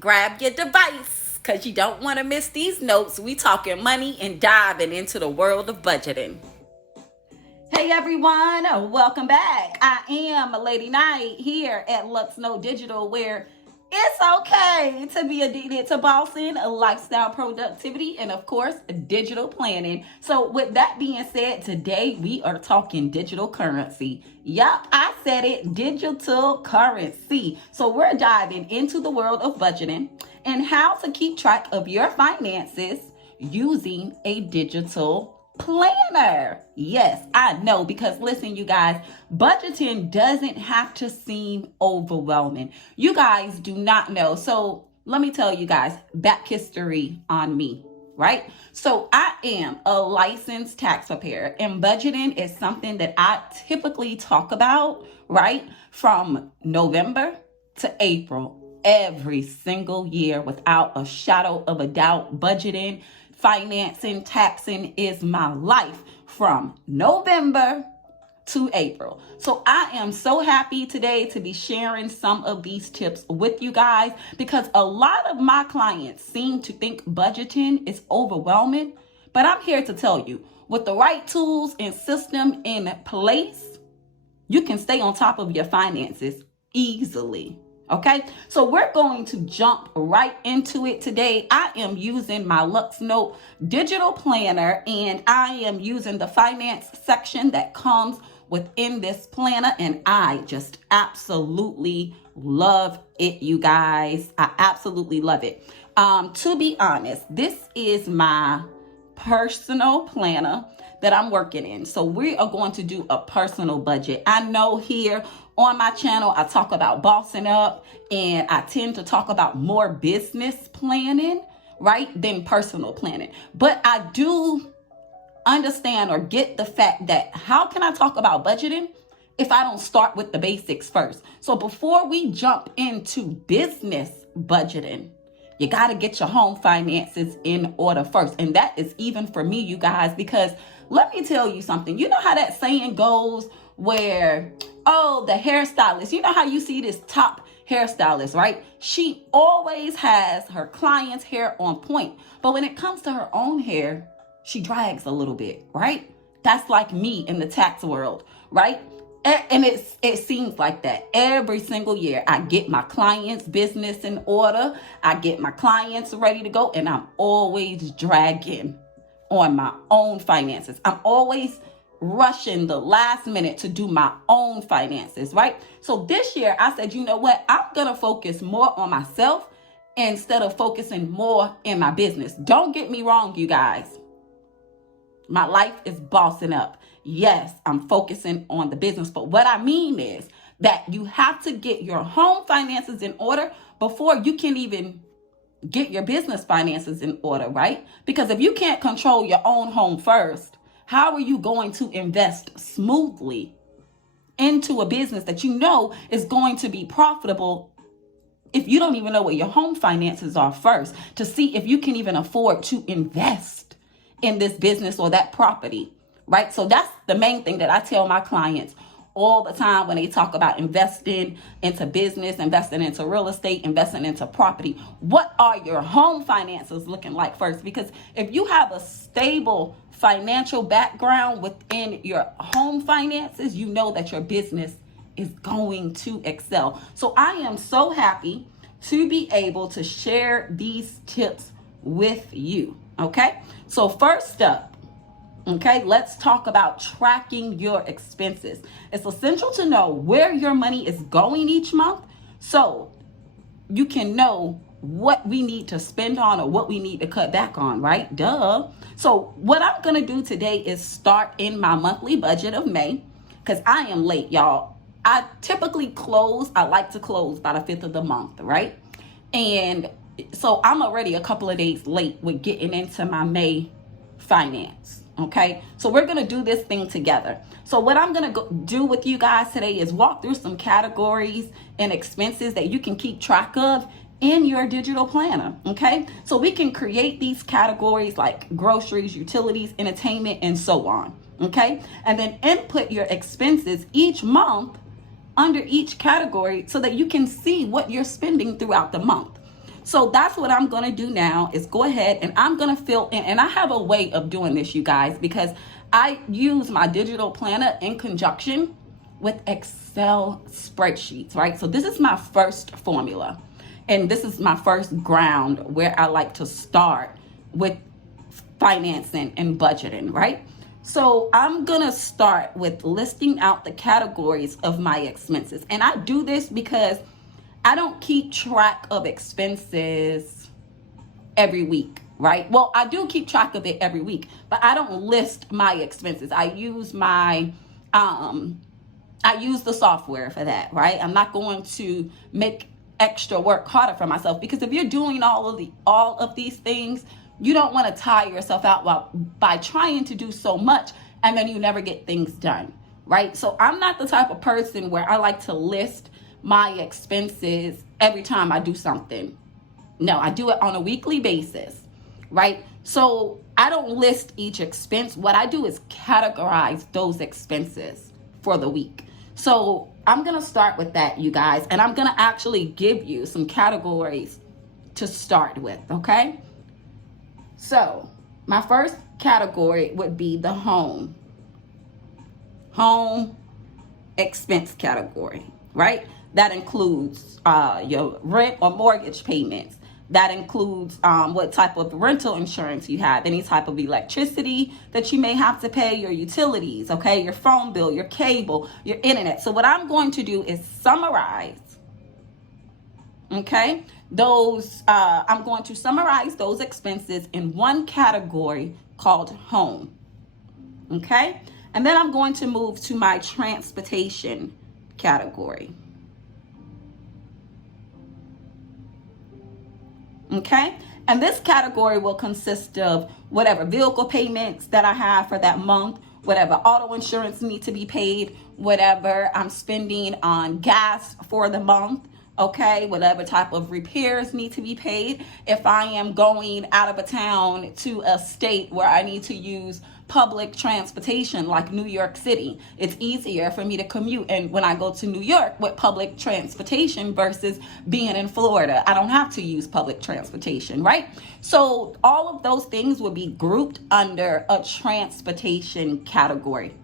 Grab your device because you don't want to miss these notes. We talking money and diving into the world of budgeting. Hey everyone, welcome back. I am Lady Knight here at Luxnote Digital, where it's okay to be addicted to Bossin, lifestyle productivity, and of course, digital planning. So with that being said, today we are talking digital currency. Yup, I said it, digital currency. So we're diving into the world of budgeting and how to keep track of your finances using a digital planner. Yes, I know, because listen, you guys, budgeting doesn't have to seem overwhelming. You guys do not know. So let me tell you guys back history on me, right? So I am a licensed tax preparer, and budgeting is something that I typically talk about, right? From November to April every single year without a shadow of a doubt. Budgeting, financing, taxing is my life from November to April. So I am so happy today to be sharing some of these tips with you guys, because a lot of my clients seem to think budgeting is overwhelming, but I'm here to tell you, with the right tools and system in place, you can stay on top of your finances easily. Okay, so we're going to jump right into it today. I am using my Luxnote digital planner, and I am using the finance section that comes within this planner, and I just absolutely love it, you guys. I absolutely love it. To be honest, this is my personal planner that I'm working in. So we are going to do a personal budget. I know here on my channel, I talk about bossing up, and I tend to talk about more business planning, right, than personal planning. But I do understand or get the fact that how can I talk about budgeting if I don't start with the basics first? So before we jump into business budgeting, you got to get your home finances in order first. And that is even for me, you guys, because let me tell you something. You know how that saying goes where, oh, the hairstylist, you know how you see this top hairstylist, right? She always has her client's hair on point. But when it comes to her own hair, she drags a little bit, right? That's like me in the tax world, right? And it seems like that every single year. I get my clients' business in order. I get my clients ready to go, and I'm always dragging on my own finances. I'm always rushing the last minute to do my own finances, right? So this year I said, you know what? I'm going to focus more on myself instead of focusing more in my business. Don't get me wrong, you guys. My life is bossing up. Yes, I'm focusing on the business. But what I mean is that you have to get your home finances in order before you can even get your business finances in order, right? Because if you can't control your own home first, how are you going to invest smoothly into a business that you know is going to be profitable if you don't even know what your home finances are first, to see if you can even afford to invest in this business or that property, right? So that's the main thing that I tell my clients all the time when they talk about investing into business, investing into real estate, investing into property. What are your home finances looking like first? Because if you have a stable financial background within your home finances, you know that your business is going to excel. So I am so happy to be able to share these tips with you. Okay, so first up, okay, let's talk about tracking your expenses. It's essential to know where your money is going each month so you can know what we need to spend on or what we need to cut back on, right? Duh. So what I'm going to do today is start in my monthly budget of May, because I am late, y'all. I like to close by the 5th of the month, right? And so I'm already a couple of days late with getting into my May finance. Okay, so we're going to do this thing together. So what I'm going to do with you guys today is walk through some categories and expenses that you can keep track of in your digital planner. Okay, so we can create these categories like groceries, utilities, entertainment, and so on. Okay, and then input your expenses each month under each category so that you can see what you're spending throughout the month. So that's what I'm going to do now is go ahead and I'm going to fill in. And I have a way of doing this, you guys, because I use my digital planner in conjunction with Excel spreadsheets, right? So this is my first formula. And this is my first ground where I like to start with financing and budgeting, right? So I'm gonna start with listing out the categories of my expenses. And I do this because I don't keep track of expenses every week, right? Well, I do keep track of it every week, but I don't list my expenses. I use the software for that, right? I'm not going to make extra work harder for myself, because if you're doing all of these things, you don't want to tire yourself out by trying to do so much and then you never get things done, right? So I'm not the type of person where I like to list my expenses every time I do something. No, I do it on a weekly basis, right? So I don't list each expense. What I do is categorize those expenses for the week. So I'm going to start with that, you guys, and I'm going to actually give you some categories to start with, okay? So my first category would be the home expense category, right? That includes your rent or mortgage payments. That includes what type of rental insurance you have, any type of electricity that you may have to pay, your utilities, okay, your phone bill, your cable, your internet. So what I'm going to do is summarize, okay, I'm going to summarize those expenses in one category called home, okay? And then I'm going to move to my transportation category. Okay, and this category will consist of whatever vehicle payments that I have for that month, whatever auto insurance need to be paid, whatever I'm spending on gas for the month, okay, whatever type of repairs need to be paid. If I am going out of a town to a state where I need to use public transportation like New York City, it's easier for me to commute and when I go to New York with public transportation versus being in Florida. I don't have to use public transportation, right? So all of those things will be grouped under a transportation category,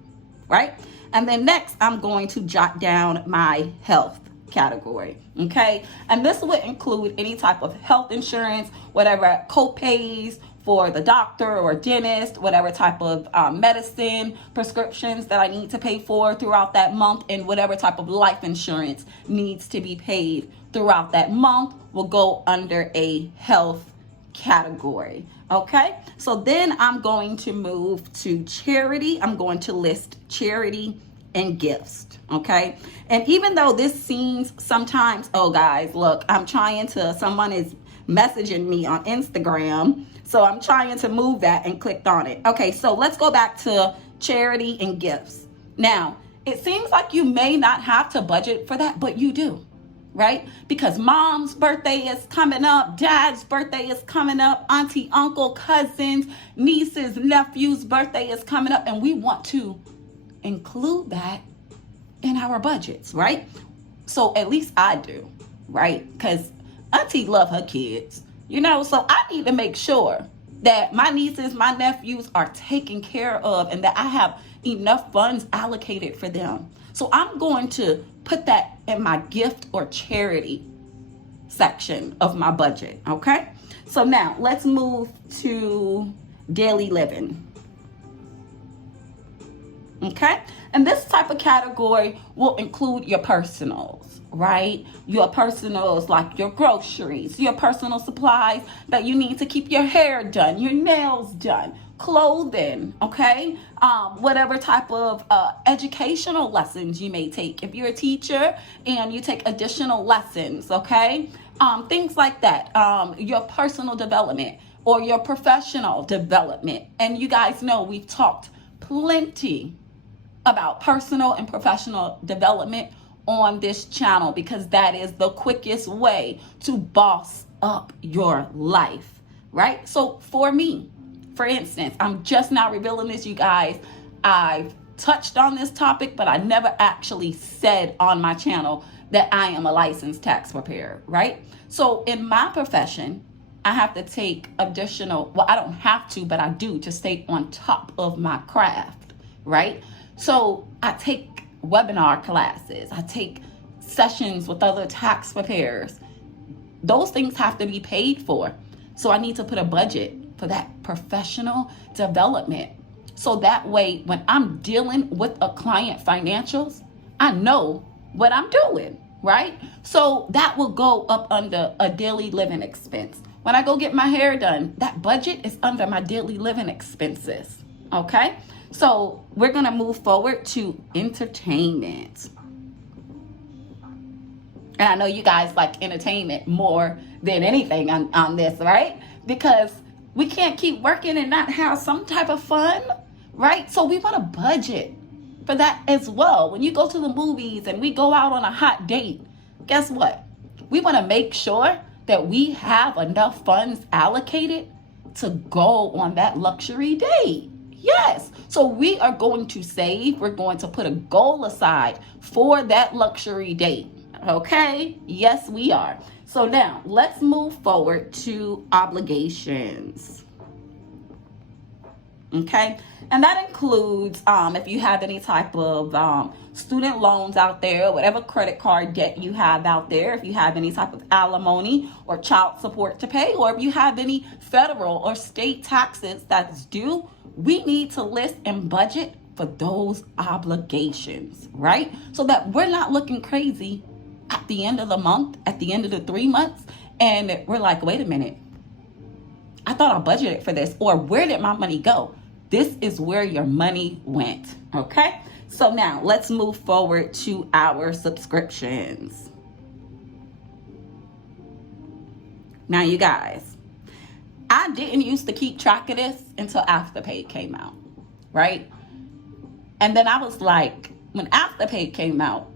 right? And then next, I'm going to jot down my health category, okay? And this would include any type of health insurance, whatever co-pays for the doctor or dentist, whatever type of medicine prescriptions that I need to pay for throughout that month, and whatever type of life insurance needs to be paid throughout that month will go under a health category, okay? So then I'm going to move to charity. I'm going to list charity and gifts, okay? And even though this seems sometimes, oh guys, look, someone is messaging me on Instagram, so I'm trying to move that and clicked on it. Okay, so let's go back to charity and gifts. Now, it seems like you may not have to budget for that, but you do, right? Because mom's birthday is coming up, dad's birthday is coming up, auntie, uncle, cousins, nieces, nephews' birthday is coming up, and we want to include that in our budgets, right? So at least I do, right? Because auntie love her kids, so I need to make sure that my nieces, my nephews are taken care of and that I have enough funds allocated for them. So I'm going to put that in my gift or charity section of my budget, okay? So now let's move to daily living. Okay, and this type of category will include your personals, right? Your personals like your groceries, your personal supplies that you need to keep your hair done, your nails done, clothing, okay? Whatever type of educational lessons you may take. If you're a teacher and you take additional lessons, okay? Things like that, your personal development or your professional development. And you guys know we've talked plenty about personal and professional development on this channel because that is the quickest way to boss up your life, right? So for me, for instance, I'm just now revealing this, you guys. I've touched on this topic, but I never actually said on my channel that I am a licensed tax preparer, right? So in my profession, I have to take additional, well, I don't have to, but I do to stay on top of my craft, right? So I take webinar classes, I take sessions with other tax preparers. Those things have to be paid for. So I need to put a budget for that professional development. So that way, when I'm dealing with a client financials, I know what I'm doing, right? So that will go up under a daily living expense. When I go get my hair done, that budget is under my daily living expenses, okay? So we're gonna move forward to entertainment. And I know you guys like entertainment more than anything on this, right? Because we can't keep working and not have some type of fun, right? So we want to budget for that as well. When you go to the movies and we go out on a hot date, guess what? We want to make sure that we have enough funds allocated to go on that luxury date. Yes. So we are going to save. We're going to put a goal aside for that luxury date. Okay? Yes, we are. So now let's move forward to obligations. Okay? And that includes if you have any type of student loans out there, whatever credit card debt you have out there, if you have any type of alimony or child support to pay, or if you have any federal or state taxes that's due, we need to list and budget for those obligations, right? So that we're not looking crazy at the end of the month, at the end of the 3 months, and we're like, wait a minute, I thought I budgeted for this, or where did my money go? This is where your money went, okay? So now let's move forward to our subscriptions. Now, you guys, I didn't used to keep track of this until Afterpay came out, right? And then I was like, when Afterpay came out,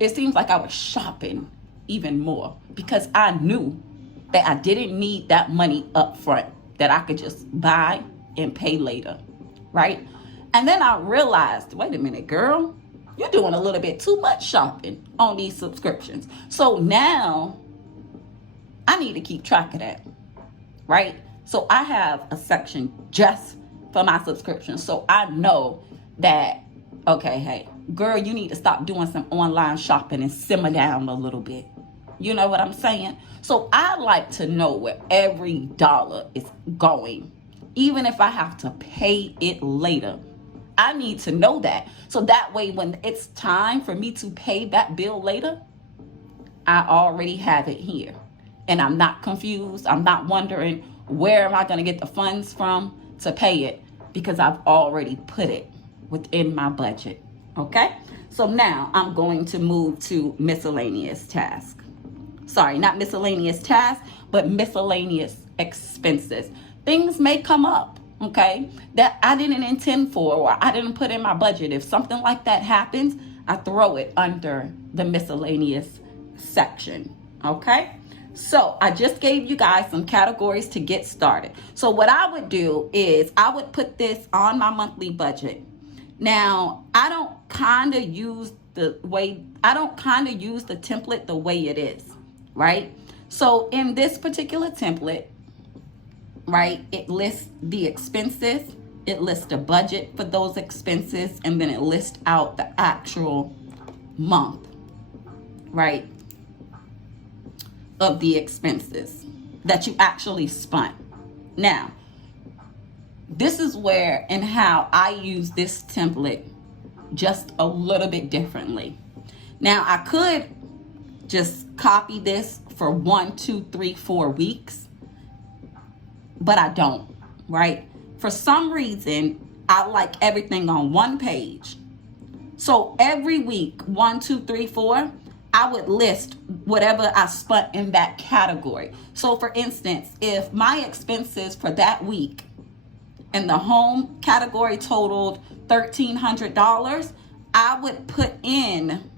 it seems like I was shopping even more because I knew that I didn't need that money up front, that I could just buy and pay later, right? And then I realized, wait a minute, girl, you're doing a little bit too much shopping on these subscriptions. So now I need to keep track of that, right? So I have a section just for my subscriptions. So I know that, okay, hey, girl, you need to stop doing some online shopping and simmer down a little bit. You know what I'm saying? So I like to know where every dollar is going, even if I have to pay it later. I need to know that. So that way, when it's time for me to pay that bill later, I already have it here. And I'm not confused. I'm not wondering, where am I going to get the funds from to pay it? Because I've already put it within my budget. Okay? So now I'm going to move to miscellaneous tasks. Sorry, not miscellaneous tasks, but miscellaneous expenses. Things may come up, okay, that I didn't intend for or I didn't put in my budget. If something like that happens, I throw it under the miscellaneous section, okay? So I just gave you guys some categories to get started. So what I would do is I would put this on my monthly budget. Now, I don't kind of use the template the way it is, right? So in this particular template, right, it lists the expenses, it lists the budget for those expenses, and then it lists out the actual month, right, of the expenses that you actually spent. Now, this is where and how I use this template just a little bit differently. Now, I could just copy this for 1, 2, 3, 4 weeks, but I don't, right? For some reason, I like everything on one page. So every week, 1, 2, 3, 4, I would list whatever I spent in that category. So for instance, if my expenses for that week in the home category totaled $1,300, I would put in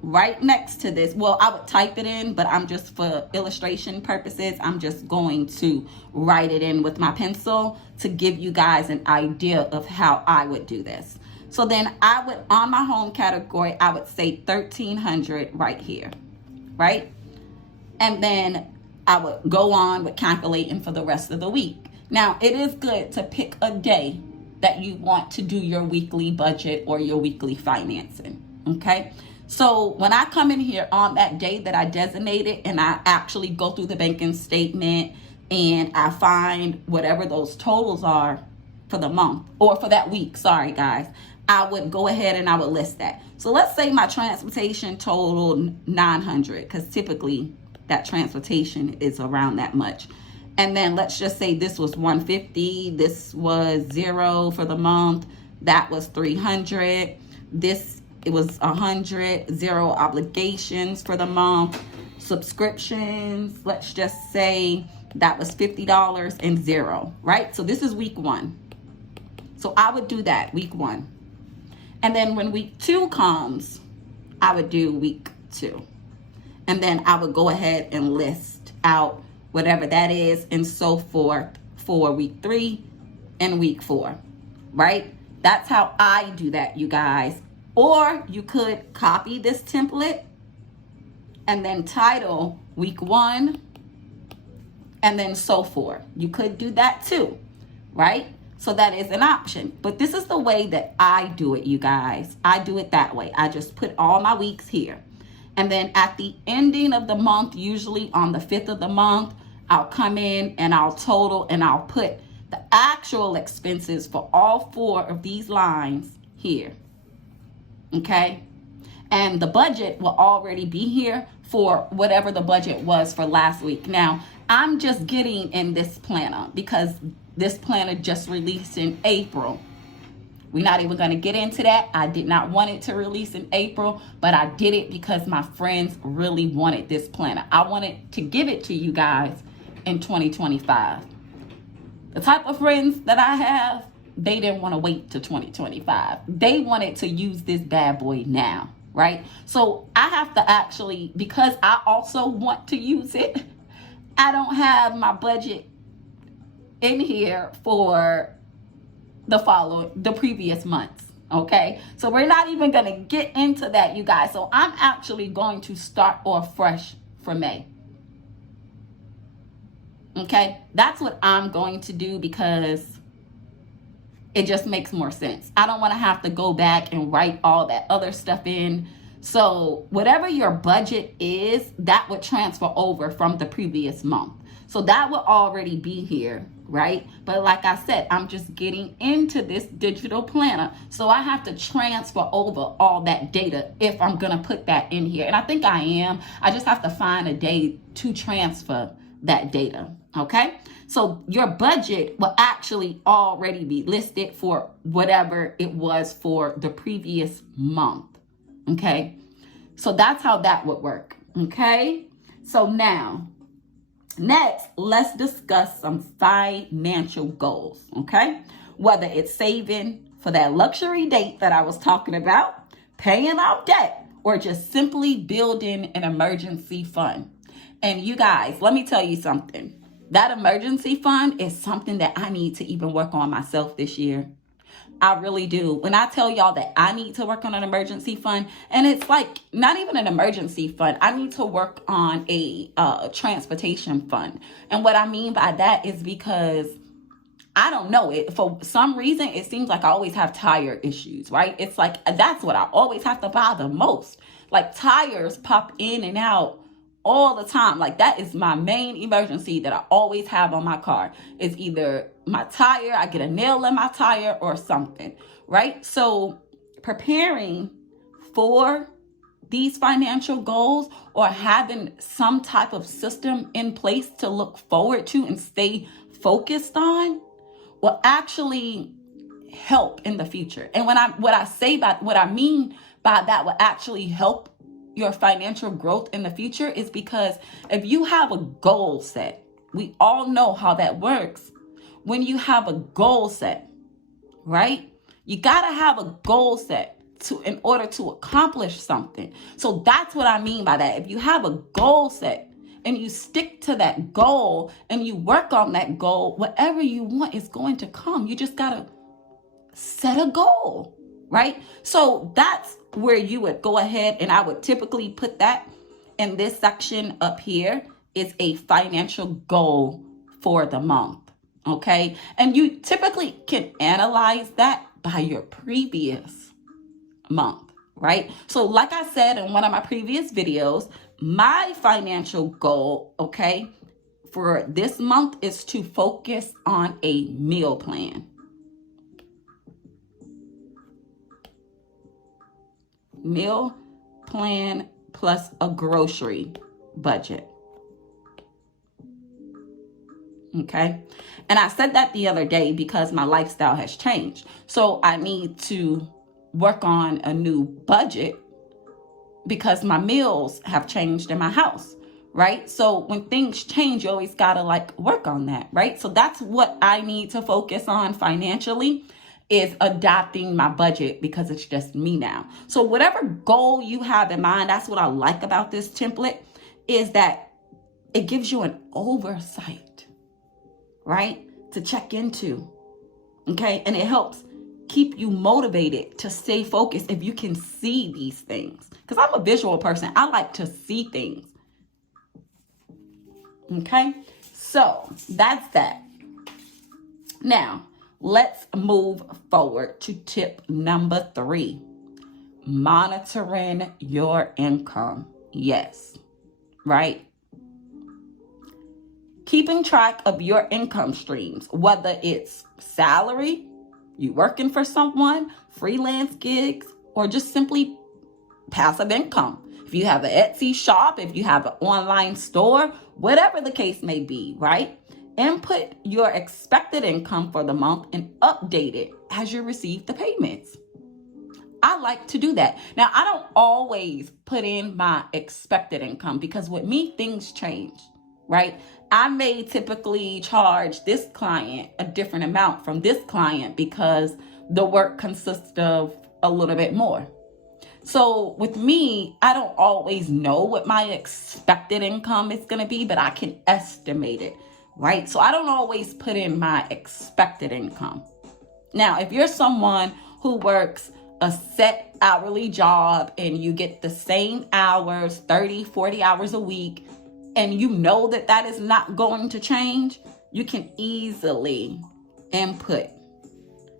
right next to this, well, I would type it in, but I'm just, for illustration purposes, I'm just going to write it in with my pencil to give you guys an idea of how I would do this. So then I would, on my home category, I would say $1,300 right here, right? And then I would go on with calculating for the rest of the week. Now, it is good to pick a day that you want to do your weekly budget or your weekly financing, okay? So when I come in here on that day that I designated and I actually go through the banking statement and I find whatever those totals are for the month or for that week, sorry guys, I would go ahead and I would list that. So let's say my transportation totaled $900, because typically that transportation is around that much. And then let's just say this was $150, this was $0 for the month, that was $300, this, it was $100, 0 obligations for the month, subscriptions, let's just say that was $50 and 0, right? So this is week 1. So I would do that week 1. And then when week 2 comes, I would do week 2. And then I would go ahead and list out whatever that is and so forth for week 3 and week 4, right? That's how I do that, you guys. Or you could copy this template and then title week 1 and then so forth. You could do that too, right? So that is an option. But this is the way that I do it, you guys. I do it that way. I just put all my weeks here. And then at the ending of the month, usually on the 5th of the month, I'll come in and I'll total and I'll put the actual expenses for all 4 of these lines here. Okay? And the budget will already be here for whatever the budget was for last week. Now, I'm just getting in this planner because this planner just released in April. We're not even going to get into that. I did not want it to release in April, but I did it because my friends really wanted this planner. I wanted to give it to you guys in 2025. The type of friends that I have, they didn't want to wait to 2025. They wanted to use this bad boy now, right? So I have to actually, because I also want to use it, I don't have my budget in here for the previous months. Okay, so we're not even going to get into that, you guys. So I'm actually going to start off fresh for May. Okay, that's what I'm going to do because it just makes more sense. I don't want to have to go back and write all that other stuff in. So whatever your budget is, that would transfer over from the previous month. So that will already be here, right? But like I said, I'm just getting into this digital planner. So I have to transfer over all that data if I'm going to put that in here. And I think I am. I just have to find a day to transfer that data, okay? So your budget will actually already be listed for whatever it was for the previous month, okay? So that's how that would work, okay? So now, next, let's discuss some financial goals, okay? Whether it's saving for that luxury date that I was talking about, paying off debt, or just simply building an emergency fund. And you guys, let me tell you something. That emergency fund is something that I need to even work on myself this year. I really do. When I tell y'all that I need to work on an emergency fund, and it's like not even an emergency fund, I need to work on a transportation fund. And what I mean by that is because I don't know it. For some reason, it seems like I always have tire issues, right? It's like that's what I always have to buy the most. Like tires pop in and out all the time. Like that is my main emergency that I always have on my car. It's either my tire, I get a nail in my tire or something, right? So preparing for these financial goals or having some type of system in place to look forward to and stay focused on will actually help in the future. And what I mean by that will actually help your financial growth in the future is because if you have a goal set, we all know how that works. When you have a goal set, right? You got to have a goal set in order to accomplish something. So that's what I mean by that. If you have a goal set and you stick to that goal and you work on that goal, whatever you want is going to come. You just got to set a goal. right? So that's where you would go ahead, and I would typically put that in this section up here is a financial goal for the month, okay? And you typically can analyze that by your previous month, right? So like I said in one of my previous videos, my financial goal, okay, for this month is to focus on a meal plan. Meal plan plus a grocery budget. Okay. And I said that the other day because my lifestyle has changed. So I need to work on a new budget because my meals have changed in my house, right? So when things change, you always got to work on that, right? So that's what I need to focus on financially, is adopting my budget, because it's just me now. So whatever goal you have in mind, that's what I like about this template, is that it gives you an oversight, right, to check into, okay? And it helps keep you motivated to stay focused if you can see these things. Because I'm a visual person. I like to see things. Okay? So that's that. Now, let's move forward to tip number 3. Monitoring your income. Yes. Right? Keeping track of your income streams, whether it's salary, you working for someone, freelance gigs, or just simply passive income. If you have an Etsy shop, if you have an online store, whatever the case may be, right? Input your expected income for the month and update it as you receive the payments. I like to do that. Now, I don't always put in my expected income because with me, things change, right? I may typically charge this client a different amount from this client because the work consists of a little bit more. So with me, I don't always know what my expected income is going to be, but I can estimate it, right? So I don't always put in my expected income. Now, if you're someone who works a set hourly job and you get the same hours, 30, 40 hours a week, and you know that that is not going to change, you can easily input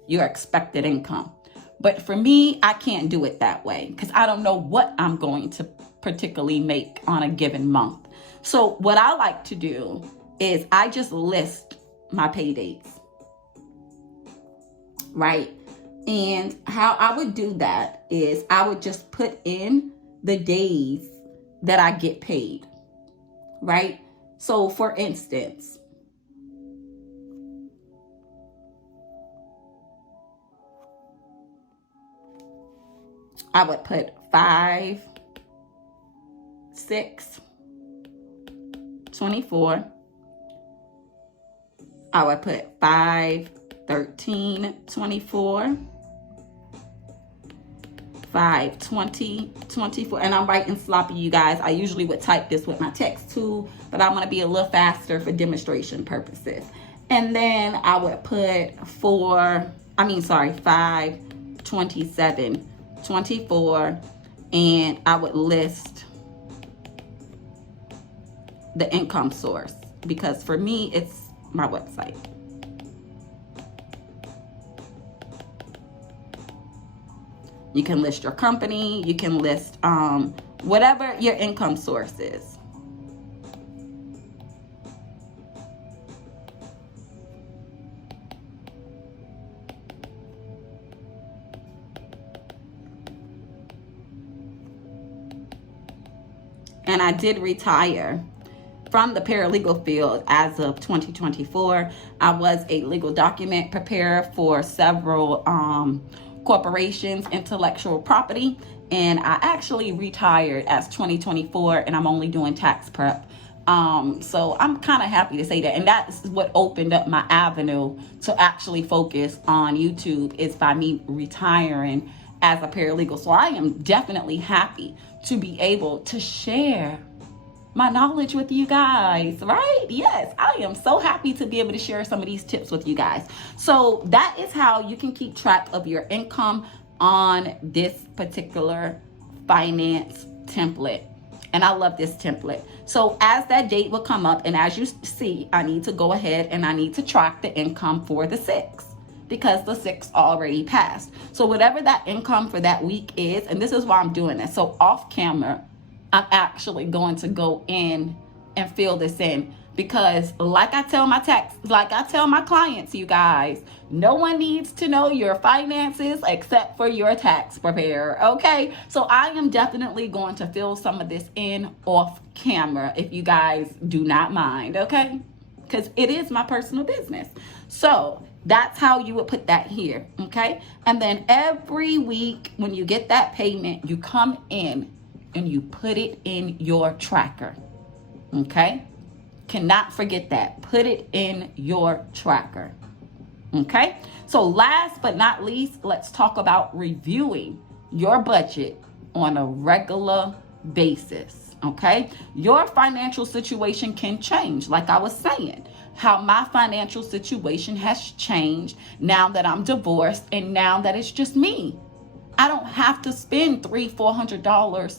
your expected income. But for me, I can't do it that way because I don't know what I'm going to particularly make on a given month. So what I like to do is I just list my pay dates, right? And how I would do that is I would just put in the days that I get paid, right? So for instance, I would put 5, 6, 24. I would put 5, 13, 24. 5, 20, 24. And I'm writing sloppy, you guys. I usually would type this with my text tool, but I'm going to be a little faster for demonstration purposes. And then I would put 5, 27, 24, and I would list the income source because for me, it's my website. You can list your company, you can list whatever your income source is. And I did retire from the paralegal field as of 2024. I was a legal document preparer for several corporations, intellectual property, and I actually retired as 2024, and I'm only doing tax prep. So I'm kind of happy to say that. And that's what opened up my avenue to actually focus on YouTube, is by me retiring as a paralegal. So I am definitely happy to be able to share my knowledge with you guys, right? Yes, I am so happy to be able to share some of these tips with you guys. So that is how you can keep track of your income on this particular finance template. And I love this template. So as that date will come up, and as you see, I need to go ahead and I need to track the income for the 6th because the 6th already passed. So whatever that income for that week is, and this is why I'm doing this. So off camera, I'm actually going to go in and fill this in because like I tell my clients, you guys, no one needs to know your finances except for your tax preparer, okay? So I am definitely going to fill some of this in off camera if you guys do not mind, okay? Because it is my personal business. So that's how you would put that here, okay? And then every week when you get that payment, you come in and you put it in your tracker, okay? Cannot forget that. Put it in your tracker, okay? So last but not least, let's talk about reviewing your budget on a regular basis, okay? Your financial situation can change, like I was saying. How my financial situation has changed now that I'm divorced and now that it's just me. I don't have to spend $300-$400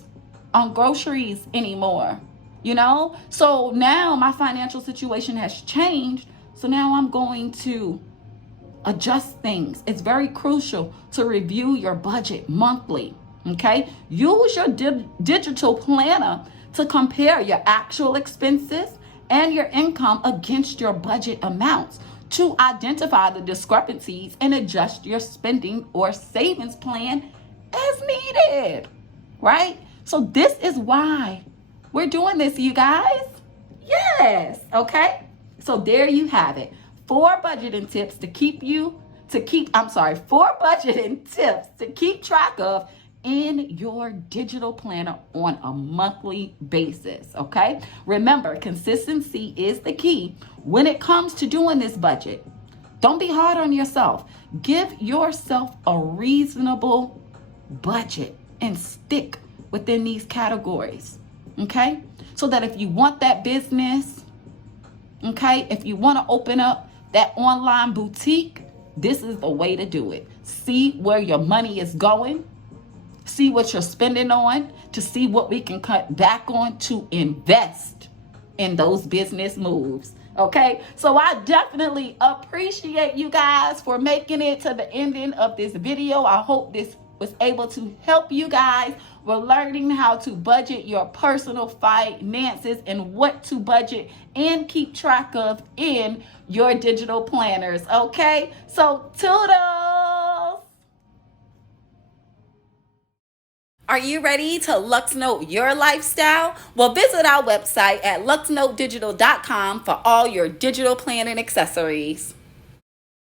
on groceries anymore, you know? So now my financial situation has changed. So now I'm going to adjust things. It's very crucial to review your budget monthly, okay? Use your digital planner to compare your actual expenses and your income against your budget amounts to identify the discrepancies and adjust your spending or savings plan as needed, right? So this is why we're doing this, you guys. Yes, okay? So there you have it. 4 budgeting tips to keep 4 budgeting tips to keep track of in your digital planner on a monthly basis, okay? Remember, consistency is the key when it comes to doing this budget. Don't be hard on yourself. Give yourself a reasonable budget and stick within these categories, okay? So that if you want that business, okay, if you want to open up that online boutique, this is the way to do it. See where your money is going. See what you're spending on to see what we can cut back on to invest in those business moves. Okay, so I definitely appreciate you guys for making it to the ending of this video. I hope this was able to help you guys. We're learning how to budget your personal finances and what to budget and keep track of in your digital planners. Okay, so toodles. Are you ready to Luxnote your lifestyle? Well, visit our website at luxnotedigital.com for all your digital planning accessories.